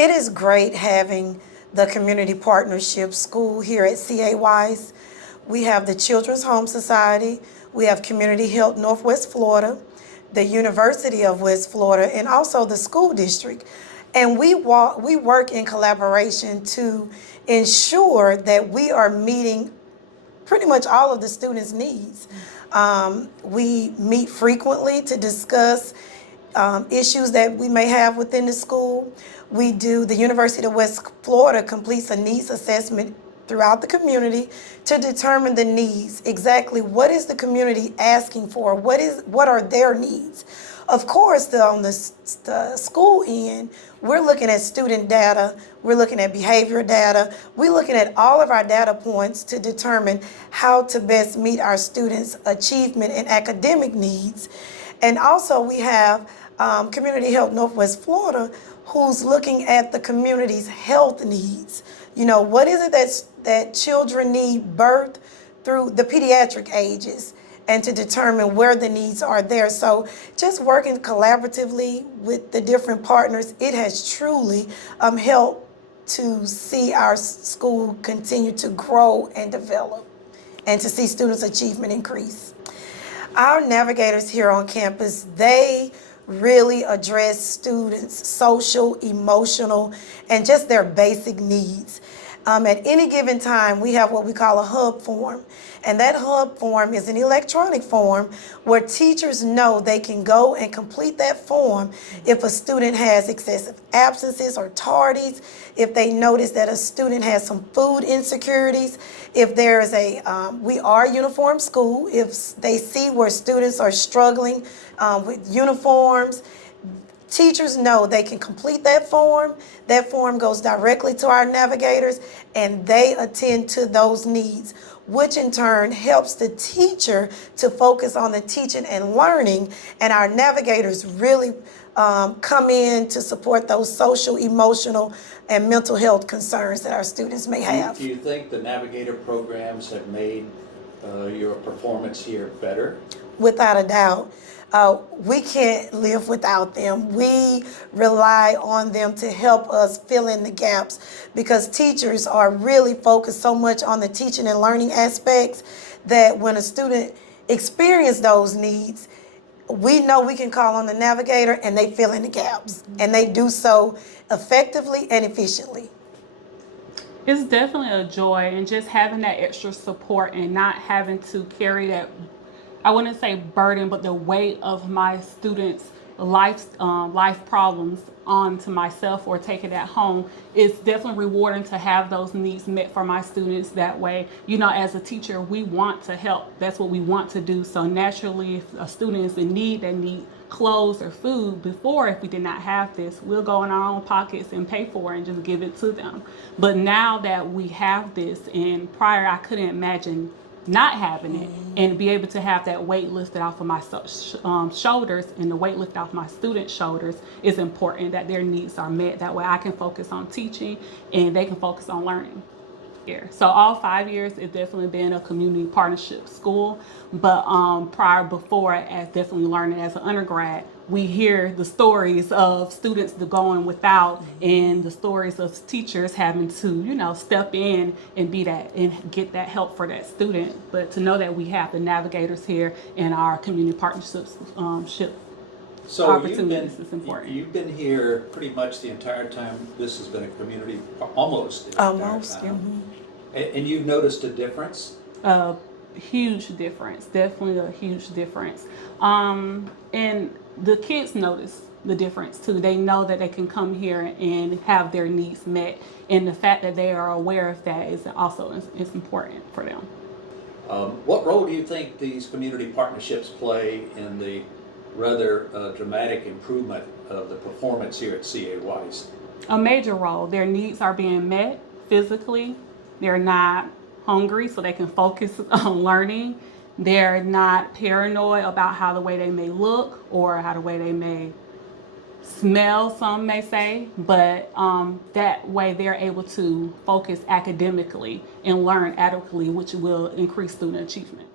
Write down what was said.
It is great having the community partnership school here at CA Weiss. We have the Children's Home Society, we have Community Health Northwest Florida, the University of West Florida, and also the school district. And we work in collaboration to ensure that we are meeting pretty much all of the students' needs. We meet frequently to discuss issues that we may have within the school. The University of West Florida completes a needs assessment throughout the community to determine the needs. Exactly what is the community asking for? What are their needs? Of course, on the school end, we're looking at student data, we're looking at behavior data, we're looking at all of our data points to determine how to best meet our students' achievement and academic needs. And also we have Community Health Northwest Florida, who's looking at the community's health needs. You know, what is it that children need birth through the pediatric ages, and to determine where the needs are there. So just working collaboratively with the different partners, it has truly helped to see our school continue to grow and develop, and to see students' achievement increase. Our navigators here on campus, they really address students' social, emotional, and just their basic needs. At any given time, we have what we call a hub form. And that hub form is an electronic form where teachers know they can go and complete that form if a student has excessive absences or tardies, if they notice that a student has some food insecurities, if there is we are a uniform school, if they see where students are struggling with uniforms, teachers know they can complete that form. That form goes directly to our navigators, and they attend to those needs, which in turn helps the teacher to focus on the teaching and learning, and our navigators really come in to support those social, emotional, and mental health concerns that our students may have. Do you think the navigator programs have made your performance here better? Without a doubt. We can't live without them. We rely on them to help us fill in the gaps, because teachers are really focused so much on the teaching and learning aspects that when a student experiences those needs, we know we can call on the navigator and they fill in the gaps, and they do so effectively and efficiently. It's definitely a joy, and just having that extra support and not having to carry that, I wouldn't say burden, but the weight of my students' life problems onto myself or take it at home. It's definitely rewarding to have those needs met for my students that way. You know, as a teacher, we want to help. That's what we want to do. So naturally, if a student is in need, they need clothes or food. Before, if we did not have this, we'll go in our own pockets and pay for it and just give it to them. But now that we have this, and prior I couldn't imagine not having it, and be able to have that weight lifted off of my shoulders, and the weight lifted off my students' shoulders, is important, that their needs are met. That way I can focus on teaching and they can focus on learning here. So all 5 years, it's definitely been a community partnership school, but before, as definitely learning as an undergrad, we hear the stories of students going without, and the stories of teachers having to, you know, step in and be that and get that help for that student. But to know that we have the navigators here in our community partnerships So opportunities is important. You've been here pretty much the entire time this has been a community, almost the entire time. And you've noticed a difference? A huge difference, definitely a huge difference. And the kids notice the difference too. They know that they can come here and have their needs met, and the fact that they are aware of that is also is important for them. What role do you think these community partnerships play in the rather dramatic improvement of the performance here at CA Weiss? A major role. Their needs are being met physically. They're not hungry, so they can focus on learning. They're not paranoid about how the way they may look or how the way they may smell, some may say, but that way they're able to focus academically and learn adequately, which will increase student achievement.